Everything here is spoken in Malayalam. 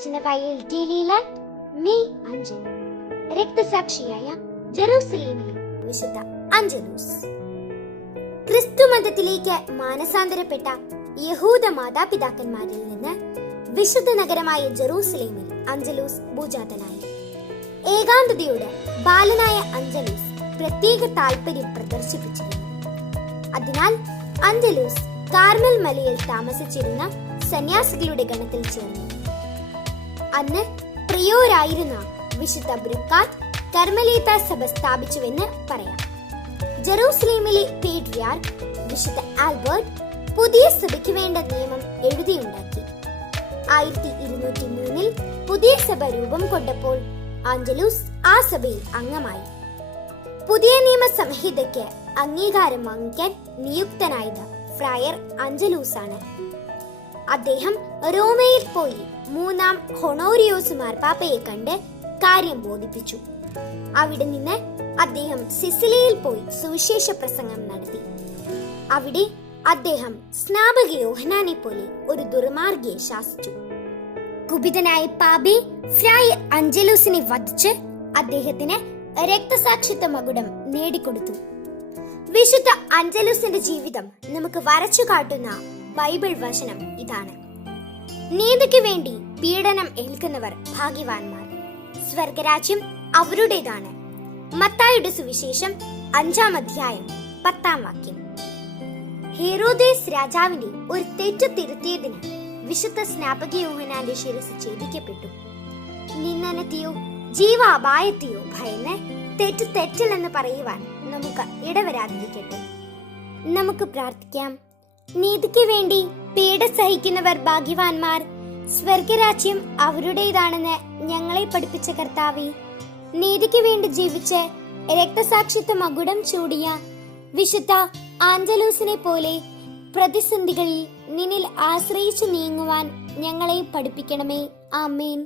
വചനവായിൽ ഗലീലാൻ മെയ് 5 രക്തസാക്ഷിയായ ജെറൂസലേമിലെ വിശുദ്ധ അഞ്ചലൂസ്. ക്രിസ്തു മതത്തിലേക്ക് മാനസാന്തരപ്പെട്ട യഹൂദ മാതാപിതാക്കന്മാരിൽ നിന്ന് വിശുദ്ധ നഗരമായ ജെറൂസലേമിൽ അഞ്ചലൂസ് ഭൂജാതനായി. ഏകാന്തതയോട് ബാലനായ അഞ്ചലൂസ് പ്രത്യേക താല്പര്യം പ്രദർശിപ്പിച്ചിരുന്നു. അതിനാൽ അഞ്ചലൂസ് കാർമൽ മലയിൽ താമസിച്ചിരുന്ന സന്യാസികളുടെ ഗണത്തിൽ ചേർന്നു. അന്ന് പ്രിയോരായിരുന്ന വിശുദ്ധ ബ്രുക്കാത്ത് കർമ്മലീത്ത സഭ സ്ഥാപിച്ചുവെന്ന് പറയാം. ജെറൂസലേമിലെ പേട്രിയാർക്ക് വിശുദ്ധ ആൽബർട്ട് പുതിയ സഭയ്ക്ക് വേണ്ട നിയമം എഴുതിയുണ്ടാക്കി. 1203 പുതിയ സഭ രൂപം കൊണ്ടപ്പോൾ ആഞ്ചലൂസ് ആ സഭയിൽ അംഗമായി. പുതിയ നിയമ സംഹിതയ്ക്ക് അംഗീകാരം വാങ്ങിക്കാൻ നിയുക്തനായത് ഫ്രയർ അഞ്ചലൂസ് ആണ്. അദ്ദേഹം റോമയിൽ പോയി 3-ാം ഹൊണോരിയോസ് മാർപ്പാപ്പയെ കണ്ട് കാര്യം ബോധിപ്പിച്ചു. അവിടെ നിന്ന് അദ്ദേഹം സിസിലിയിൽ പോയി സുവിശേഷ പ്രസംഗം നടത്തി. അവിടെ അദ്ദേഹം സ്നാപക യോഹന്നാനെ പോലെ ഒരു ദുർമാർഗിയെ ശാസിച്ചു. കുപിതനായ പാപി ഫ്രയർ അഞ്ചലൂസിനെ വധിച്ച് അദ്ദേഹത്തിന് രക്തസാക്ഷിത്വ മകുടം നേടിക്കൊടുത്തു. വിശുദ്ധ അഞ്ചലൂസിന്റെ ജീവിതം നമുക്ക് വരച്ചു കാട്ടുന്ന ബൈബിൾ വചനം ഇതാണ്: നീതിക്ക് വേണ്ടി പീഡനം ഏൽക്കുന്നവർ ഭാഗ്യവാന്മാർ, സ്വർഗരാജ്യം അവരുടേതാണ്. മത്തായിയുടെ സുവിശേഷം 5-ാം അധ്യായം 10-ാം വാക്യം. ഹെരോദേസ് രാജാവിന്റെ ഒരു തെറ്റു തിരുത്തിയതിന് വിശുദ്ധ സ്നാപക യോഹന്നാന്റെ ശിരസ് ഛേദിക്കപ്പെട്ടു. നിന്ദനത്തെയോ ജീവാപായത്തെയോ ഭയന്ന് തെറ്റ് തെറ്റില്ലെന്ന് പറയുവാൻ നമുക്ക് ഇടവരാതിരിക്കട്ടെ. നമുക്ക് പ്രാർത്ഥിക്കാം. നീതിക്ക് വേണ്ടി പീഡ സഹിക്കുന്നവർ ഭാഗ്യവാന്മാർ, സ്വർഗരാജ്യം അവരുടേതാണെന്ന് ഞങ്ങളെ പഠിപ്പിച്ച കർത്താവേ, നീതിക്ക് വേണ്ടി ജീവിച്ച് രക്തസാക്ഷിത്വ മകുടം ചൂടിയ വിശുദ്ധ ആഞ്ചലൂസിനെ പോലെ പ്രതിസന്ധികളിൽ നിന്നിൽ ആശ്രയിച്ചു നീങ്ങുവാൻ ഞങ്ങളെ പഠിപ്പിക്കണമേ. ആമേൻ.